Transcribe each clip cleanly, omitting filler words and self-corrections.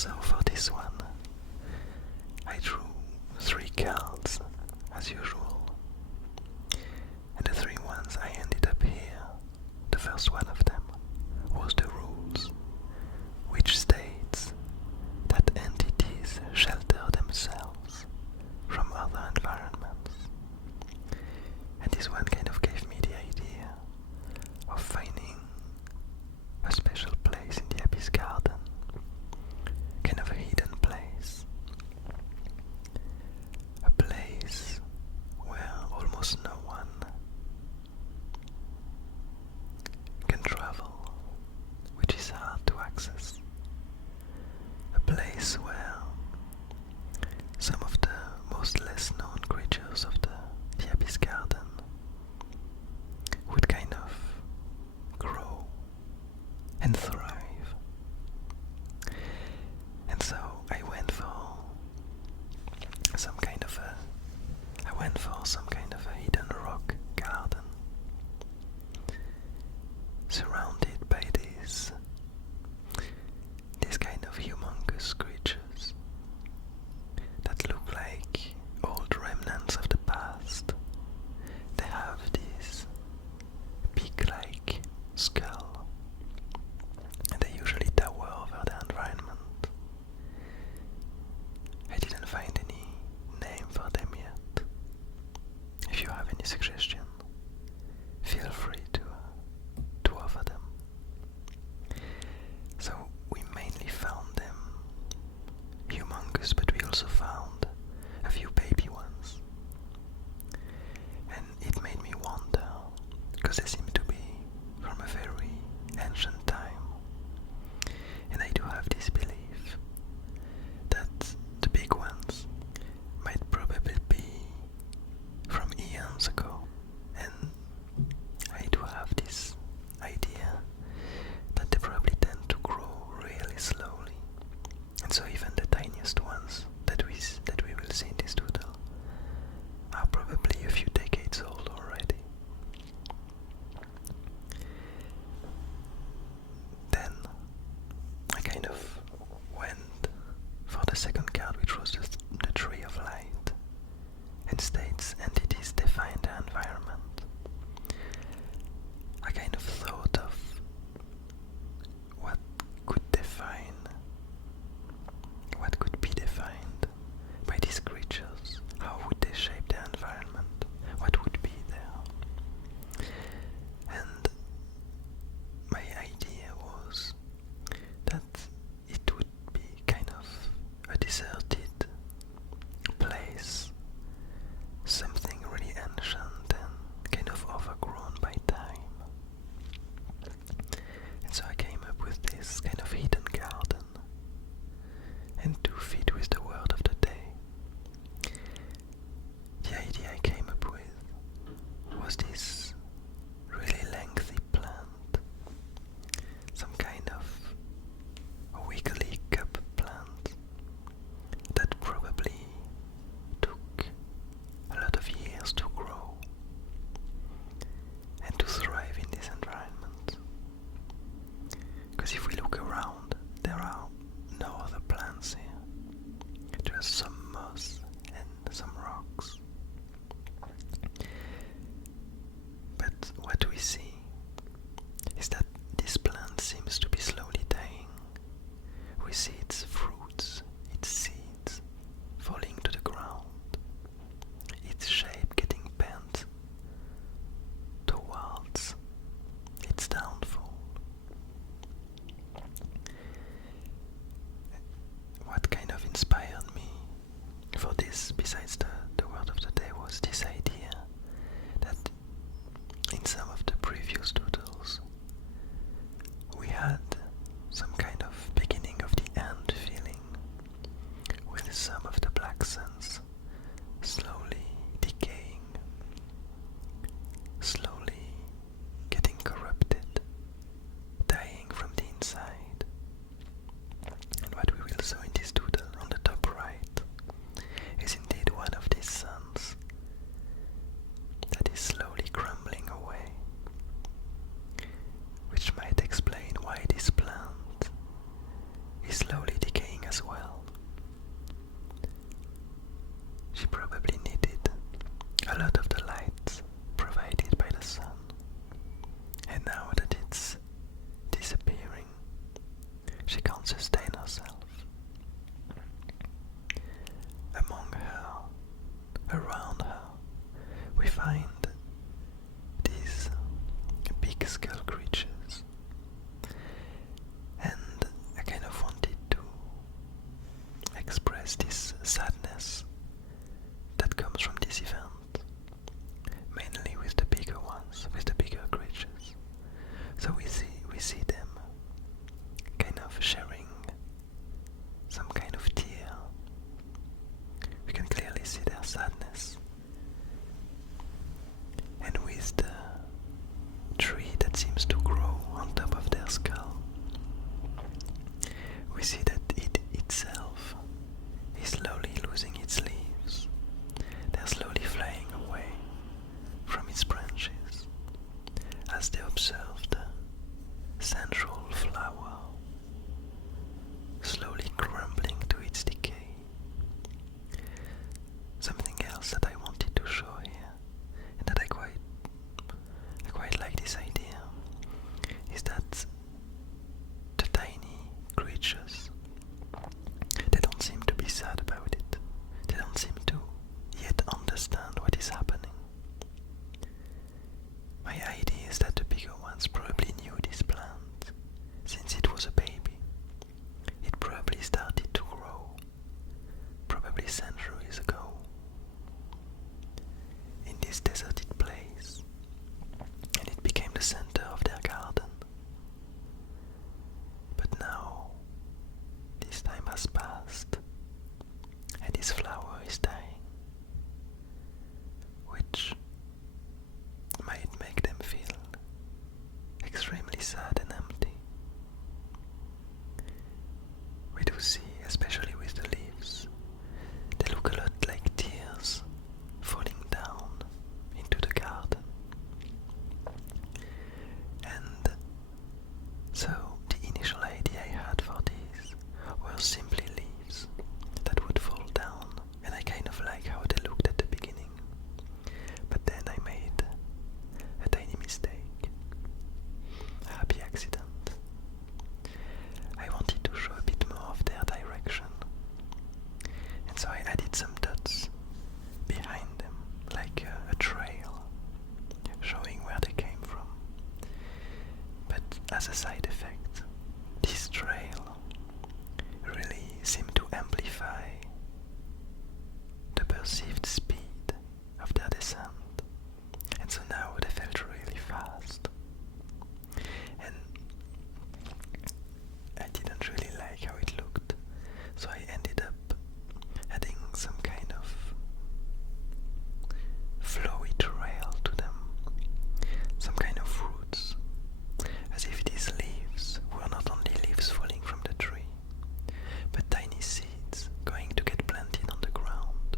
so for this one, I drew 3 cards as usual, and the 3 ones I ended up here. The first one of them was the rules, which states that entities shelter themselves from other environments. And this one kind of gave me the idea of finding a special place in the Abyss Garden, kind of a hidden place, a place where almost no one can travel, which is hard to access, a place where some of the most less known creatures of the Abyss Garden would kind of grow and thrive. And so I went for some kind of a hidden rock garden, surrounded by these kind of humongous creatures that look like old remnants of the past. They have this beak-like skull, and they usually tower over the environment. I didn't find any name for them yet. If you have any suggestion, feel free to offer them. So we mainly found them humongous, but we also found a few baby ones. And it made me wonder, because they seem to be from a very ancient time. And I do have this belief that the big ones might probably be from eons ago. And I do have this idea that they probably tend to grow really slowly. And so even the tiniest ones that we will see in this doodle are probably a few decades old already. Then I kind of went for the second card, which was the Tree of Light, and states entities define the environment. I kind of thought of what could be defined by these creatures. How would they shape the environment? What would be there? And my idea was that it would be kind of a deserted place, something really ancient and kind of overgrown by time. And so I came up with this kind of hidden garden, and to fit with the word of the day, the idea I came up with was this really lengthy plant, some kind of a wiggly cup plant that probably took a lot of years to grow and to thrive in this environment. Because if we look around, there are no other plants here, just some moss and some rocks. But what we see is that this plant seems to be slowly dying. We see its fruits, its seeds falling to the ground, its shape getting bent towards its downfall. What kind of inspired me for this, besides the word of the day, was this idea that in some of the previous doodles we had some kind of beginning of the end feeling, with some of the black suns slowly decaying, slowly getting corrupted, dying from the inside. And what we will saw in this doodle on the top right is indeed one of sustain herself. Among her, around her, we find these big skull creatures, and I kind of wanted to express this sadness that comes from this event, mainly with the bigger ones, with the bigger creatures. So we see them kind of sharing some kind of tear. We can clearly see their sadness. And with the tree that seems to grow on top of their skull, we see that it itself is slowly losing its leaves. They're slowly flying away from its branches as they observe the central flower slowly crumbling to its decay. Something else that I wanted to show here, and that I quite like this idea, is that the tiny creatures, they don't seem to be sad about it. They don't seem to yet understand what is happening. My idea is that the bigger ones probably knew this plant since it was a baby. It probably started to grow, probably centuries ago, in this deserted place, and it became the center of their garden. But now, this time has passed, and this flower is dying, which might make them feel extremely sad and empty. We do see, especially with the leaves, they look a lot like tears falling down into the garden. And so the initial idea I had for these were simply leaves that would fall down, and I kind of like how they looked at the beginning. But then I made a tiny mistake, a happy accident. I wanted to show a bit more of their direction, and so I added some dots behind them, like a trail, showing where they came from. But as a side effect, this trail really seemed to amplify the perceived speed of their descent, and so now they felt really fast. And I didn't really like how it looked, so I ended up adding some kind of flowy trail to them, some kind of roots, as if these leaves were not only leaves falling from the tree, but tiny seeds going to get planted on the ground.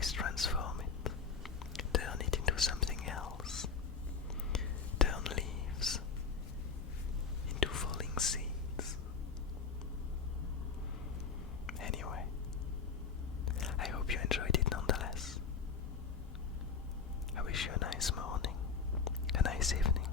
always transform it, turn it into something else, turn leaves into falling seeds. Anyway, I hope you enjoyed it nonetheless. I wish you a nice morning, a nice evening,